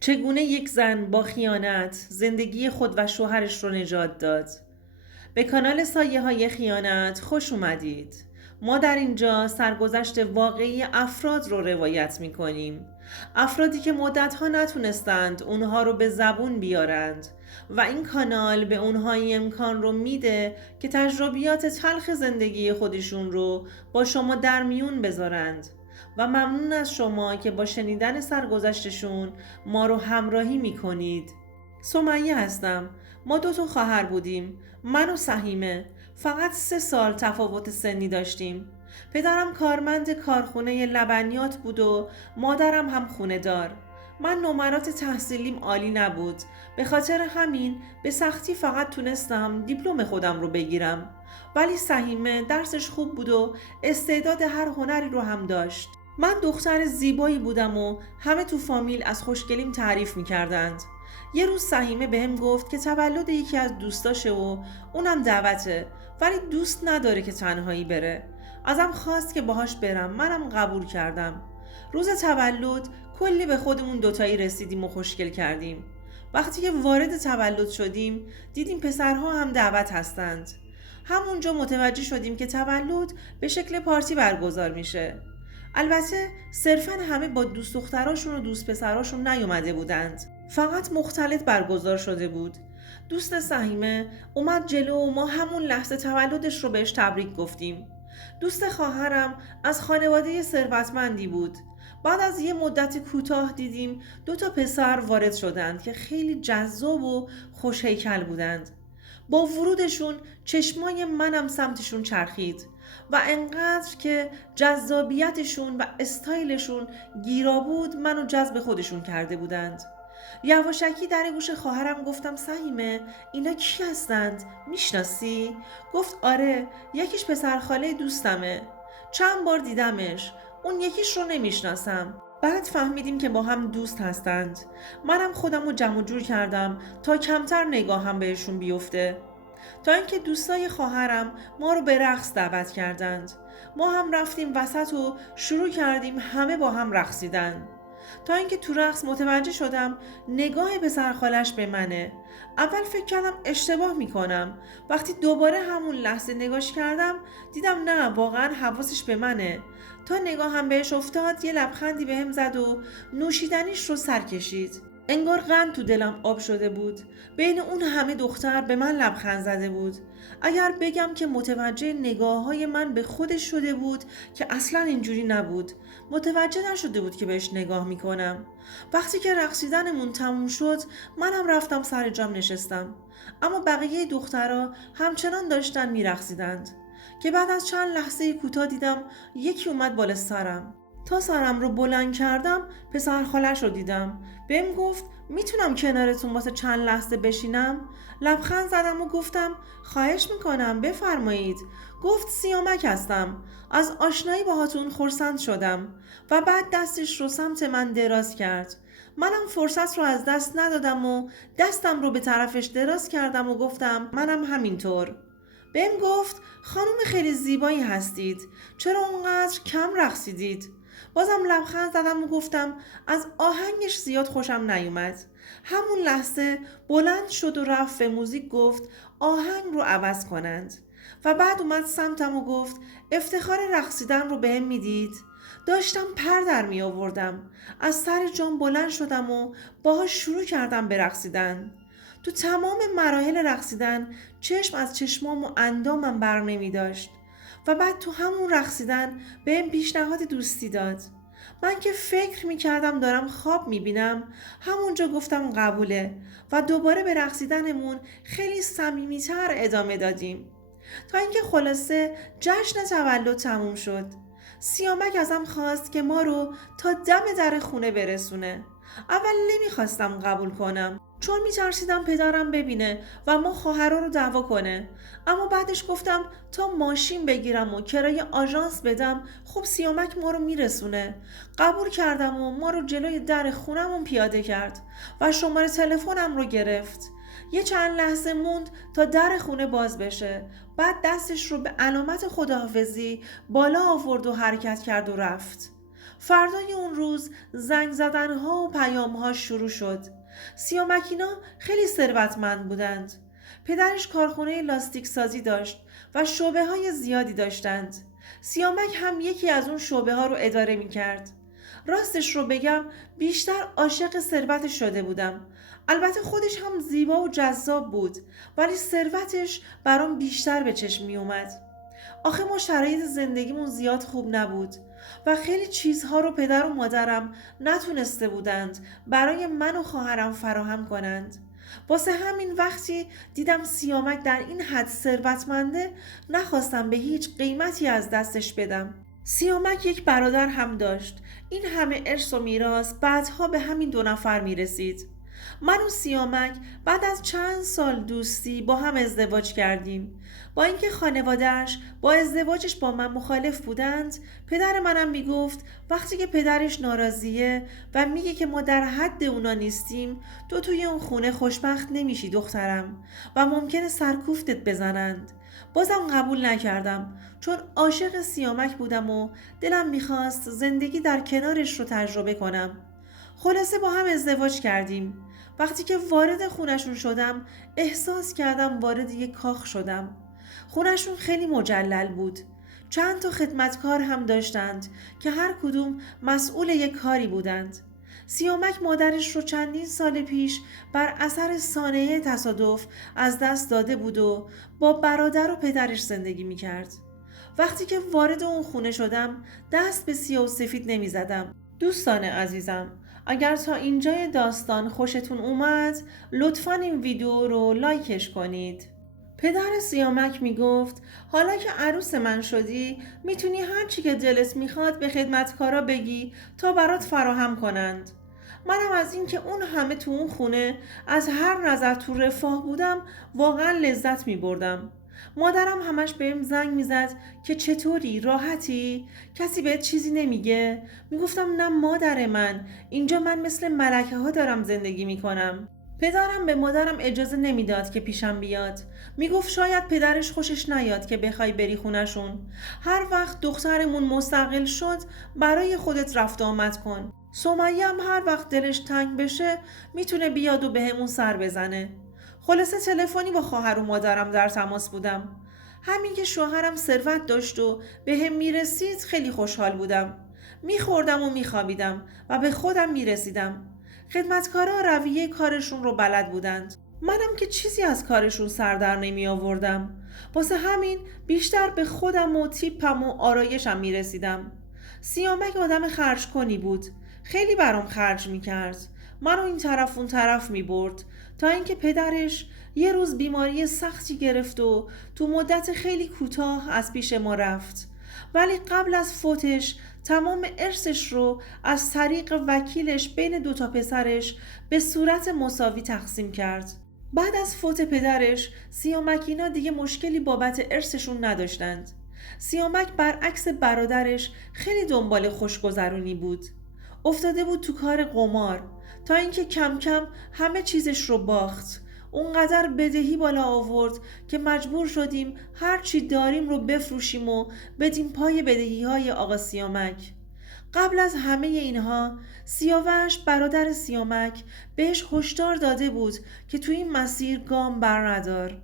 چگونه یک زن با خیانت زندگی خود و شوهرش رو نجات داد. به کانال سایه های خیانت خوش اومدید. ما در اینجا سرگذشت واقعی افراد رو روایت می کنیم. افرادی که مدتها نتونستند اونها رو به زبون بیارند و این کانال به اونها این امکان رو میده که تجربیات تلخ زندگی خودشون رو با شما در میون بذارند و ممنون از شما که با شنیدن سرگذشتشون ما رو همراهی میکنید. سمیه هستم. ما 2 خواهر بودیم. من و سهیمه. فقط 3 سال تفاوت سنی داشتیم. پدرم کارمند کارخونه لبنیات بود و مادرم هم خونه دار. من نمرات تحصیلیم عالی نبود. به خاطر همین به سختی فقط تونستم دیپلم خودم رو بگیرم. ولی سهیمه درسش خوب بود و استعداد هر هنری رو هم داشت. من دختر زیبایی بودم و همه تو فامیل از خوشگلیم تعریف میکردند. یه روز سهیمه بهم گفت که تولد یکی از دوستاشه و اونم دعوته، ولی دوست نداره که تنهایی بره. ازم خواست که باهاش برم. منم قبول کردم. روز تولد کلی به خودمون دوتایی رسیدیم و خوشگل کردیم. وقتی که وارد تولد شدیم دیدیم پسرها هم دعوت هستند. همونجا متوجه شدیم که تولد به شکل پارتی برگزار میشه. البته صرفاً همه با دوست دختراشون و دوست پسراشون نیومده بودند. فقط مختلط برگزار شده بود. دوست سهیمه اومد جلو و ما همون لحظه تولدش رو بهش تبریک گفتیم. دوست خواهرم از خانواده ثروتمندی بود. بعد از یه مدت کوتاه دیدیم 2 پسر وارد شدند که خیلی جذاب و خوش هیکل بودند. با ورودشون چشمای منم سمتشون چرخید و انقدر که جذابیتشون و استایلشون گیرا بود منو جذب خودشون کرده بودند. یواشکی در گوش خواهرم گفتم سهیمه اینا کی هستند؟ میشناسی؟ گفت آره، یکیش پسرخاله دوستمه. چند بار دیدمش. اون یکیش رو نمیشناسم. بعد فهمیدیم که با هم دوست هستند. منم خودم رو جمع جور کردم تا کمتر نگاهم بهشون بیفته. تا اینکه دوستای خواهرم ما رو به رقص دعوت کردند. ما هم رفتیم وسط و شروع کردیم همه با هم رقصیدن. تا اینکه تو رقص متوجه شدم نگاه پسر خالش به منه. اول فکر کردم اشتباه میکنم. وقتی دوباره همون لحظه نگاش کردم دیدم نه، واقعا حواسش به منه. تا نگاهم بهش افتاد یه لبخندی بهم زد و نوشیدنیش رو سر کشید. انگار قند تو دلم آب شده بود. بین اون همه دختر به من لبخند زده بود. اگر بگم که متوجه نگاه‌های من به خودش شده بود که اصلا اینجوری نبود. متوجه نشده بود که بهش نگاه میکنم. وقتی که رقصیدنمون تموم شد منم رفتم سر جام نشستم. اما بقیه دخترها همچنان داشتن میرقصیدند که بعد از چند لحظه کوتاه دیدم یکی اومد بالا سرم. تا سرم رو بلند کردم پسر خالش رو دیدم. بهم گفت میتونم کنارتون واسه چند لحظه بشینم؟ لبخند زدم و گفتم خواهش میکنم بفرمایید. گفت سیامک هستم. از آشنایی باهاتون خرسند شدم. و بعد دستش رو سمت من دراز کرد. منم فرصت رو از دست ندادم و دستم رو به طرفش دراز کردم و گفتم منم همینطور. بهم گفت خانم خیلی زیبایی هستید. چرا اونقدر کم رقصیدید؟ بازم لبخند زدم و گفتم از آهنگش زیاد خوشم نیومد. همون لحظه بلند شد و رفت به موزیک گفت آهنگ رو عوض کنند. و بعد اومد سمتم و گفت افتخار رقصیدن رو بهم میدید؟ داشتم پر در می آوردم. از سر جام بلند شدم و باهاش شروع کردم به رقصیدن. تو تمام مراحل رقصیدن چشم از چشمام و اندامم بر نمی داشت. و بعد تو همون رقصیدن بهم پیشنهاد دوستی داد. من که فکر می کردم دارم خواب می بینم همونجا گفتم قبوله و دوباره به رقصیدنمون خیلی صمیمیتر ادامه دادیم. تا اینکه خلاصه جشن تولد تموم شد. سیامک ازم خواست که ما رو تا دم در خونه برسونه. اول نمیخواستم قبول کنم چون میترسیدم پدرم ببینه و ما خواهرها رو دعوا کنه. اما بعدش گفتم تا ماشین بگیرم و کرایه آژانس بدم خب سیامک ما رو میرسونه. قبول کردم و ما رو جلوی در خونمون پیاده کرد و شماره تلفنم رو گرفت. یه چند لحظه موند تا در خونه باز بشه. بعد دستش رو به علامت خداحافظی بالا آورد و حرکت کرد و رفت. فردای اون روز زنگ زدنها و پیامها شروع شد. سیامکینا خیلی ثروتمند بودند. پدرش کارخانه لاستیک سازی داشت و شعبه های زیادی داشتند. سیامک هم یکی از اون شعبه ها رو اداره می کرد. راستش رو بگم بیشتر عاشق ثروتش شده بودم. البته خودش هم زیبا و جذاب بود، ولی ثروتش برام بیشتر به چشم می اومد. آخه ما شرایط زندگیمون زیاد خوب نبود و خیلی چیزها رو پدر و مادرم نتونسته بودند برای من و خواهرم فراهم کنند. واسه همین وقتی دیدم سیامک در این حد ثروتمنده نخواستم به هیچ قیمتی از دستش بدم. سیامک یک برادر هم داشت. این همه ارث و میراث بعدها به همین 2 نفر می رسید. من و سیامک بعد از چند سال دوستی با هم ازدواج کردیم. با اینکه خانواده‌اش با ازدواجش با من مخالف بودند، پدر منم میگفت وقتی که پدرش ناراضیه و میگه که ما در حد اونا نیستیم، تو توی اون خونه خوشبخت نمیشی دخترم و ممکنه سرکوفتت بزنند. بازم قبول نکردم چون عاشق سیامک بودم و دلم میخواست زندگی در کنارش رو تجربه کنم. خلاصه با هم ازدواج کردیم. وقتی که وارد خونشون شدم احساس کردم وارد یک کاخ شدم. خونشون خیلی مجلل بود. چند تا خدمتکار هم داشتند که هر کدوم مسئول یک کاری بودند. سیامک مادرش رو چندین سال پیش بر اثر سانحه تصادف از دست داده بود و با برادر و پدرش زندگی می کرد. وقتی که وارد اون خونه شدم دست به سیاه و سفید نمی زدم. دوستان عزیزم، اگر تا اینجای داستان خوشتون اومد لطفاً این ویدیو رو لایکش کنید. پدر سیامک میگفت حالا که عروس من شدی میتونی هر چی که دلت میخواد به خدمتکارا بگی تا برات فراهم کنند. منم از این که اون همه تو اون خونه از هر نظر تو رفاه بودم واقعا لذت میبردم. مادرم همش بهم زنگ میزد که چطوری، راحتی، کسی بهت چیزی نمیگه؟ میگفتم نه مادر من، اینجا من مثل ملکه ها دارم زندگی میکنم. پدرم به مادرم اجازه نمیداد که پیشم بیاد. میگفت شاید پدرش خوشش نیاد که بخوای بری خونشون. هر وقت دخترمون مستقل شد برای خودت رفت آمد کن. سمیه هم هر وقت دلش تنگ بشه میتونه بیاد و بهمون سر بزنه. خلاصه تلفنی با خواهر و مادرم در تماس بودم. همین که شوهرم ثروت داشت و بهم میرسید خیلی خوشحال بودم. میخوردم و میخوابیدم و به خودم میرسیدم. خدمتکارا رویه کارشون رو بلد بودند. منم که چیزی از کارشون سر در نمی آوردم. واسه همین بیشتر به خودم و تیپم و آرایشم می رسیدم. سیامک آدم خرج کنی بود. خیلی برام خرج می کرد. منو این طرف اون طرف می برد تا اینکه پدرش یه روز بیماری سختی گرفت و تو مدت خیلی کوتاه از پیش ما رفت. ولی قبل از فوتش تمام ارثش رو از طریق وکیلش بین 2 تا پسرش به صورت مساوی تقسیم کرد. بعد از فوت پدرش سیامکینا دیگه مشکلی بابت ارثشون نداشتند. سیامک برعکس برادرش خیلی دنبال خوشگذرونی بود. افتاده بود تو کار قمار تا اینکه کم کم همه چیزش رو باخت. اونقدر بدهی بالا آورد که مجبور شدیم هر چی داریم رو بفروشیم و بدیم پای بدهی های آقا سیامک. قبل از همه اینها سیاوش برادر سیامک بهش هشدار داده بود که توی این مسیر گام بر ندار.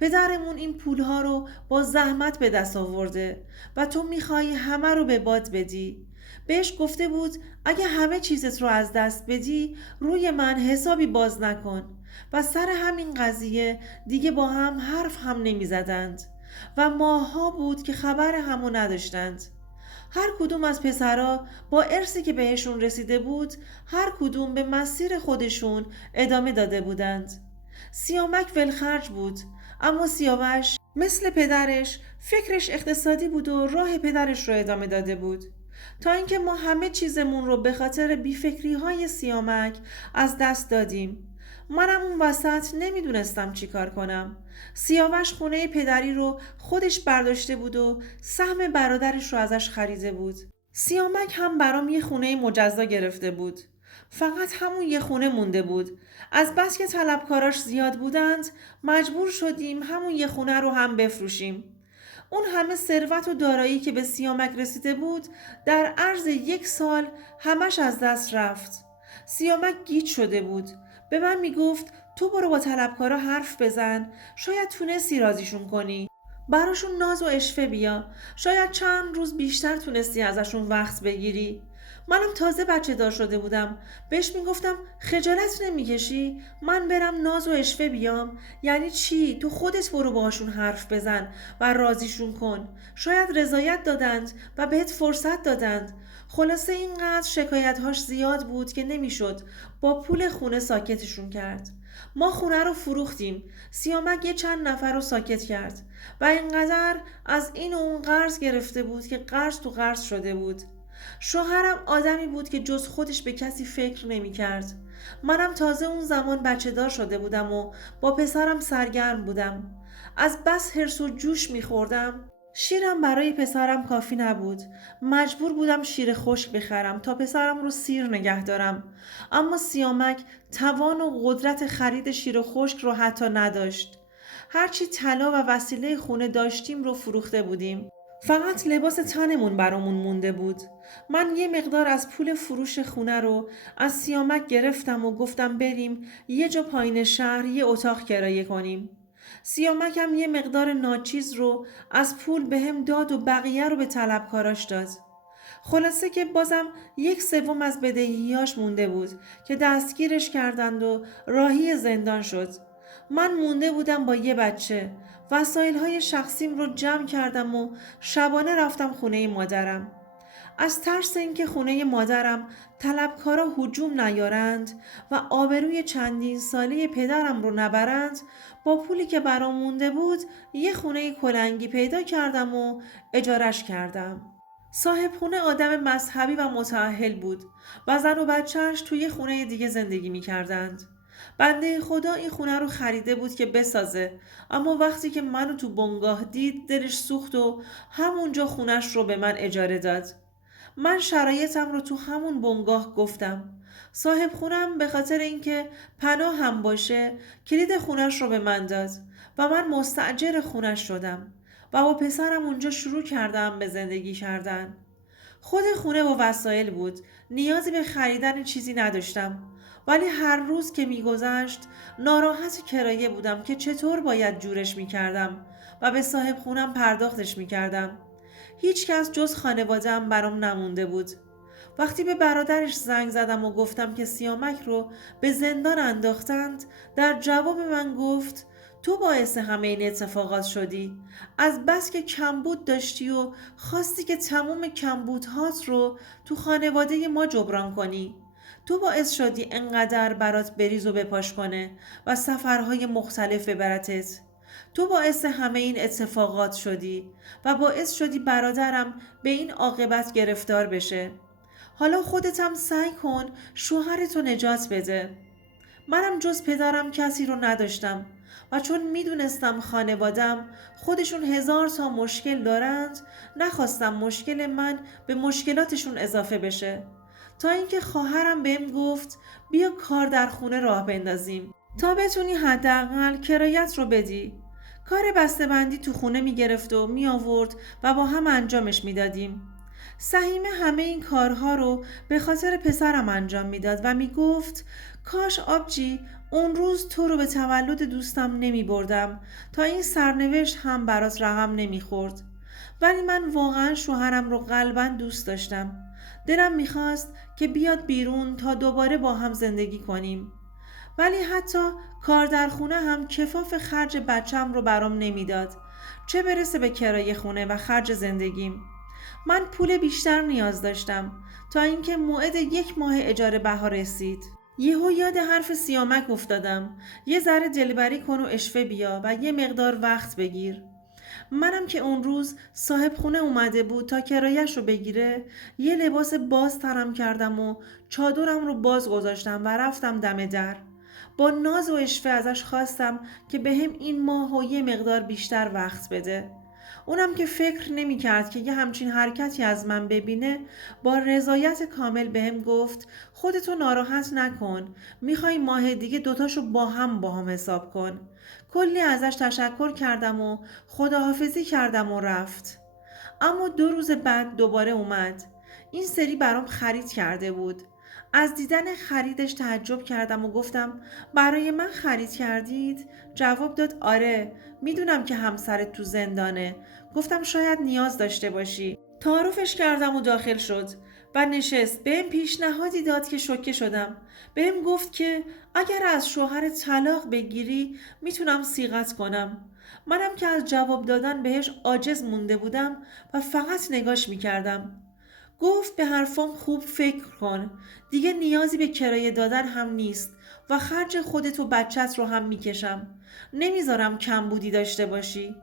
پدرمون این پولها رو با زحمت به دست آورده و تو میخوای همه رو به باد بدی. بهش گفته بود اگه همه چیزت رو از دست بدی روی من حسابی باز نکن و سر همین قضیه دیگه با هم حرف هم نمی زدند و ماها بود که خبر همو نداشتند. هر کدوم از پسرها با ارثی که بهشون رسیده بود هر کدوم به مسیر خودشون ادامه داده بودند. سیامک ولخرج بود، اما سیاوش مثل پدرش فکرش اقتصادی بود و راه پدرش رو ادامه داده بود تا اینکه ما همه چیزمون رو به خاطر بیفکری های سیامک از دست دادیم. منم اون وسط نمیدونستم چی کار کنم. سیاوش خونه پدری رو خودش برداشته بود و سهم برادرش رو ازش خریده بود. سیامک هم برام یه خونه مجزا گرفته بود. فقط همون یه خونه مونده بود. از بس که طلبکاراش زیاد بودند مجبور شدیم همون یه خونه رو هم بفروشیم. اون همه ثروت و دارایی که به سیامک رسیده بود در عرض 1 سال همش از دست رفت. سیامک گیج شده بود. به من میگفت تو برو با طلبکارا حرف بزن، شاید تونستی راضیشون کنی. براشون ناز و اشوه بیا، شاید چند روز بیشتر تونستی ازشون وقت بگیری. منم تازه بچه دار شده بودم. بهش میگفتم خجالت نمیکشی من برم ناز و اشوه بیام؟ یعنی چی؟ تو خودت برو باهاشون حرف بزن و راضیشون کن. شاید رضایت دادند و بهت فرصت دادند. خلاصه اینقدر شکایتهاش زیاد بود که نمیشد با پول خونه ساکتشون کرد. ما خونه رو فروختیم. سیامک یه چند نفر رو ساکت کرد و اینقدر از این و اون قرض گرفته بود که قرض تو قرض شده بود. شوهرم آدمی بود که جز خودش به کسی فکر نمی کرد. منم تازه اون زمان بچه دار شده بودم و با پسرم سرگرم بودم. از بس حرص و جوش می خوردم. شیرم برای پسرم کافی نبود. مجبور بودم شیر خشک بخرم تا پسرم رو سیر نگه دارم. اما سیامک توان و قدرت خرید شیر خشک رو حتی نداشت. هرچی طلا و وسیله خونه داشتیم رو فروخته بودیم. فقط لباس تنمون برامون مونده بود. من یه مقدار از پول فروش خونه رو از سیامک گرفتم و گفتم بریم یه جا پایین شهر یه اتاق کرایه کنیم. سیامک هم یه مقدار ناچیز رو از پول بهم داد و بقیه رو به طلبکاراش داد. خلاصه که بازم 1/3 از بدهیاش مونده بود که دستگیرش کردند و راهی زندان شد. من مونده بودم با یه بچه. وسایل‌های شخصیم رو جمع کردم و شبانه رفتم خونه مادرم. از ترس اینکه خونه مادرم طلبکارا هجوم نیارند و آبروی چندین ساله پدرم رو نبرند، با پولی که برام مونده بود یه خونه کلنگی پیدا کردم و اجارش کردم. صاحب خونه آدم مذهبی و متأهل بود و زن و بچهش توی خونه دیگه زندگی می کردند. بنده خدا این خونه رو خریده بود که بسازه، اما وقتی که منو تو بنگاه دید دلش سوخت و همونجا خونش رو به من اجاره داد. من شرایطم رو تو همون بنگاه گفتم. صاحب خونم به خاطر اینکه پناه هم باشه کلید خونش رو به من داد و من مستأجر خونش شدم و با پسرم اونجا شروع کردم به زندگی کردن. خود خونه با وسایل بود. نیازی به خریدن چیزی نداشتم. ولی هر روز که میگذشت ناراحت کرایه بودم که چطور باید جورش میکردم و به صاحب خونم پرداختش میکردم. هیچ کس جز خانواده‌ام برام نمونده بود. وقتی به برادرش زنگ زدم و گفتم که سیامک رو به زندان انداختند، در جواب من گفت تو باعث همه این اتفاقات شدی. از بس که کمبود داشتی و خواستی که تمام کمبودهات رو تو خانواده ما جبران کنی. تو باعث شدی انقدر برات بریز و بپاش کنه و سفرهای مختلف ببرتت. تو باعث همه این اتفاقات شدی و باعث شدی برادرم به این عاقبت گرفتار بشه. حالا خودت هم سعی کن شوهرتو نجات بده. منم جز پدرم کسی رو نداشتم و چون میدونستم خانوادم خودشون 1000 تا مشکل دارند، نخواستم مشکل من به مشکلاتشون اضافه بشه. تا اینکه خواهرم بهم گفت بیا کار در خونه راه بندازیم تا بتونی حداقل کرایت رو بدی. کار بسته‌بندی تو خونه میگرفت و می آورد و با هم انجامش میدادیم. سهیمه همه این کارها رو به خاطر پسرم انجام میداد و میگفت کاش آبجی اون روز تو رو به تولد دوستم نمی بردم تا این سرنوشت هم برات رقم نمیخورد. ولی من واقعا شوهرم رو قلباً دوست داشتم. دلم میخواست که بیاد بیرون تا دوباره با هم زندگی کنیم. ولی حتی کار در خونه هم کفاف خرج بچم رو برام نمیداد. چه برسه به کرایه خونه و خرج زندگیم. من پول بیشتر نیاز داشتم تا اینکه موعد 1 ماه اجاره بها رسید. یهو یاد حرف سیامک افتادم. یه ذره دلبری کن و اشوه بیا و یه مقدار وقت بگیر. منم که اون روز صاحب خونه اومده بود تا کرایه‌ش رو بگیره، یه لباس باز تنم کردم و چادرم رو باز گذاشتم و رفتم دم در. با ناز و اشوه ازش خواستم که بهم این ماه و یه مقدار بیشتر وقت بده. اونم که فکر نمی کرد که یه همچین حرکتی از من ببینه، با رضایت کامل بهم گفت خودتو ناراحت نکن، میخوای ماه دیگه دوتاشو با هم حساب کن. کلی ازش تشکر کردم و خداحافظی کردم و رفت. اما 2 روز بعد دوباره اومد. این سری برام خرید کرده بود. از دیدن خریدش تعجب کردم و گفتم برای من خرید کردید؟ جواب داد آره، میدونم که همسرت تو زندانه. گفتم شاید نیاز داشته باشی. تعارفش کردم و داخل شد و نشست. بهم پیشنهادی داد که شوکه شدم. بهم گفت که اگر از شوهر طلاق بگیری میتونم صیغت کنم. منم که از جواب دادن بهش عاجز مونده بودم و فقط نگاش میکردم. گفت به حرفام خوب فکر کن. دیگه نیازی به کرایه دادن هم نیست و خرج خودت و بچت رو هم میکشم. نمیذارم کمبودی داشته باشی.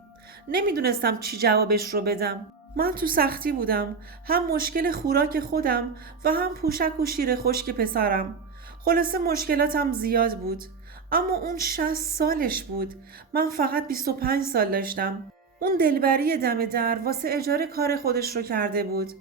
نمیدونستم چی جوابش رو بدم. من تو سختی بودم، هم مشکل خوراک خودم و هم پوشک و شیر خشک پسرم. خلاصه مشکلاتم زیاد بود. اما اون 60 سالش بود، من فقط 25 سال داشتم. اون دلبری دم در واسه اجاره کار خودش رو کرده بود.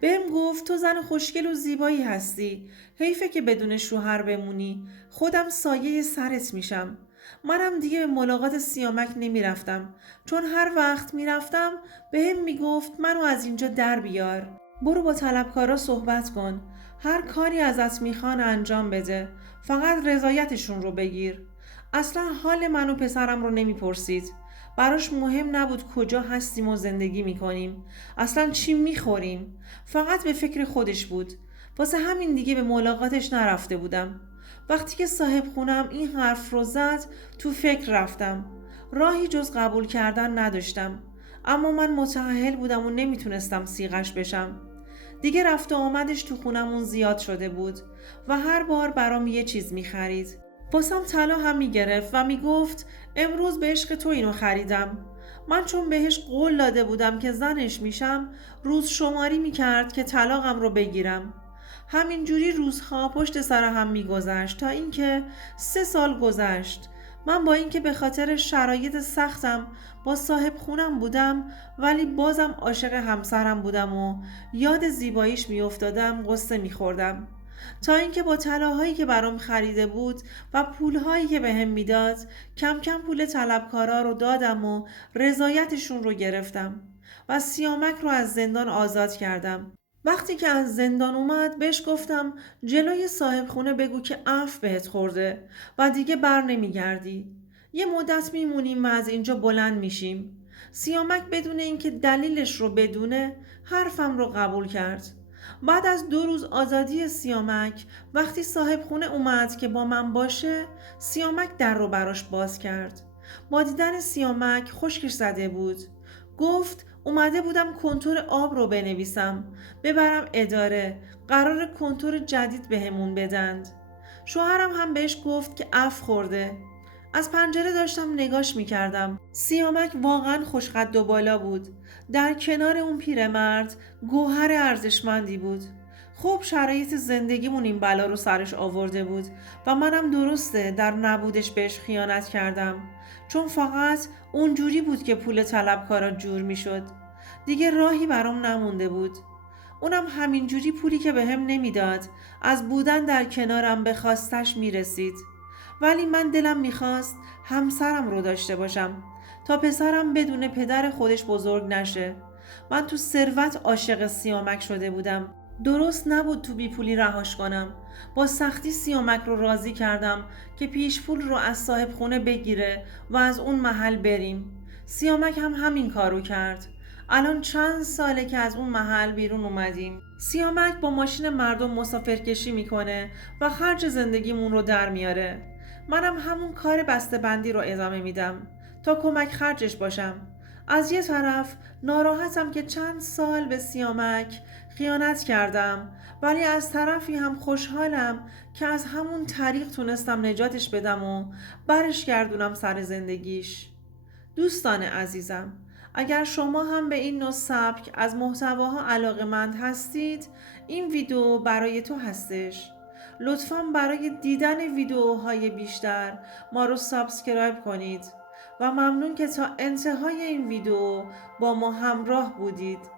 بهم گفت تو زن خوشگل و زیبایی هستی، حیفه که بدون شوهر بمونی، خودم سایه سرت میشم. منم دیگه به ملاقات سیامک نمیرفتم، چون هر وقت میرفتم بهم میگفت منو از اینجا در بیار. برو با طلبکارا صحبت کن، هر کاری ازت میخوان انجام بده، فقط رضایتشون رو بگیر. اصلا حال من و پسرم رو نمیپرسید. براش مهم نبود کجا هستیم و زندگی میکنیم، اصلا چی میخوریم. فقط به فکر خودش بود. واسه همین دیگه به ملاقاتش نرفته بودم. وقتی که صاحب خونم این حرف رو زد تو فکر رفتم. راهی جز قبول کردن نداشتم. اما من متأهل بودم و نمیتونستم صیغش بشم. دیگه رفت و آمدش تو خونمون زیاد شده بود و هر بار برام یه چیز میخرید. واسم طلا هم میگرفت و میگفت امروز به عشق تو اینو خریدم. من چون بهش قول داده بودم که زنش میشم، روز شماری میکرد که طلاقم رو بگیرم. همینجوری روزها پشت سر هم میگذشت تا اینکه 3 سال گذشت. من با اینکه به خاطر شرایط سختم با صاحب خونم بودم، ولی بازم عاشق همسرم بودم و یاد زیباییش میافتادم قصه میخوردم. تا اینکه با طلاهایی که برام خریده بود و پولهایی که بهم میداد، کم کم پول طلبکارا رو دادم و رضایتشون رو گرفتم و سیامک رو از زندان آزاد کردم. وقتی که از زندان اومد بهش گفتم جلوی صاحب خونه بگو که عفو بهت خورده و دیگه بر نمیگردی. یه مدت میمونیم و از اینجا بلند میشیم. سیامک بدون اینکه دلیلش رو بدونه حرفم رو قبول کرد. بعد از 2 روز آزادی سیامک، وقتی صاحب خونه اومد که با من باشه، سیامک در رو براش باز کرد. با دیدن سیامک خشکش زده بود. گفت اومده بودم کنتور آب رو بنویسم، ببرم اداره، قرار کنتور جدید بهمون بدند. شوهرم هم بهش گفت که عفو خورده. از پنجره داشتم نگاش میکردم. سیامک واقعا خوشقد و بالا بود. در کنار اون پیرمرد گوهر ارزشمندی بود. خب شرایط زندگیمون این بلا رو سرش آورده بود و منم درسته در نبودش بهش خیانت کردم، چون فقط اونجوری بود که پول طلبکارا جور میشد. دیگه راهی برام نمونده بود. اونم همینجوری پولی که بهم نمیداد از بودن در کنارم به خواستش میرسید. ولی من دلم میخواست همسرم رو داشته باشم تا پسرم بدون پدر خودش بزرگ نشه. من تو ثروت عاشق سیامک شده بودم. درست نبود تو بی پولی رهاش کنم. با سختی سیامک رو راضی کردم که پیش پول رو از صاحب خونه بگیره و از اون محل بریم. سیامک هم همین کارو کرد. الان چند ساله که از اون محل بیرون اومدیم. سیامک با ماشین مردم مسافرکشی میکنه و خرج زندگیمون رو در میاره. منم همون کار بسته‌بندی رو ادامه میدم تا کمک خرجش باشم. از یه طرف ناراحتم که چند سال به سیامک خیانت کردم، ولی از طرفی هم خوشحالم که از همون طریق تونستم نجاتش بدم و برش گردونم سر زندگیش. دوستان عزیزم، اگر شما هم به این نوع سبک از محتواها علاقه‌مند هستید، این ویدیو برای تو هستش. لطفاً برای دیدن ویدیوهای بیشتر ما رو سابسکرایب کنید و ممنون که تا انتهای این ویدیو با ما همراه بودید.